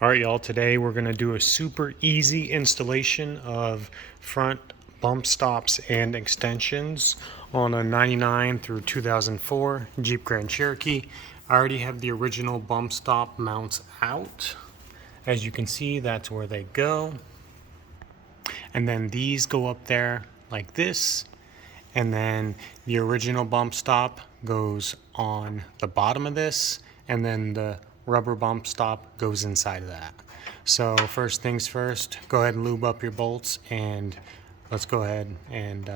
All right, y'all, today we're gonna do a super easy installation of front bump stops and extensions on a 99 through 2004 Jeep Grand Cherokee. I already have the original bump stop mounts out. As you can see, that's where they go. And then these go up there like this. And then the original bump stop goes on the bottom of this, and then the rubber bump stop goes inside of that. So first things first, go ahead and lube up your bolts, and let's go ahead and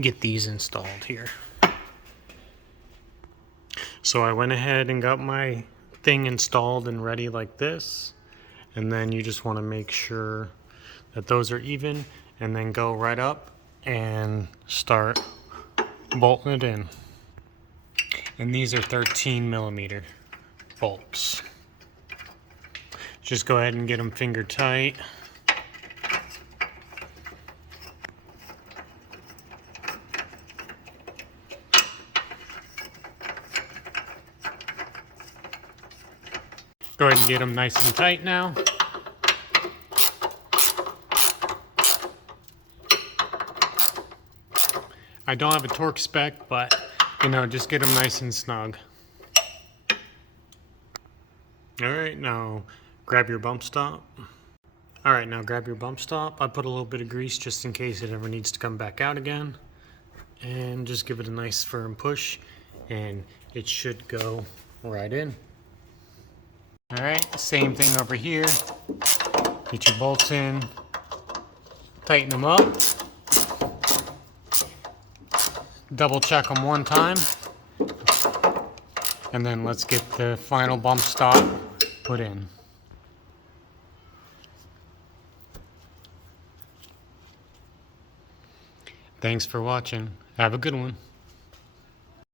get these installed here. So I went ahead and got my thing installed and ready like this, and then you just want to make sure that those are even, and then go right up and start bolting it in. And these are 13mm bolts. Just go ahead and get them finger tight. Go ahead and get them nice and tight now. I don't have a torque spec, but just get them nice and snug. All right, now grab your bump stop. All right, now grab your bump stop. I put a little bit of grease just in case it ever needs to come back out again. And just give it a nice firm push, and it should go right in. All right, same thing over here. Get your bolts in, tighten them up. Double check them one time, and then let's get the final bump stop put in. Thanks for watching. Have a good one.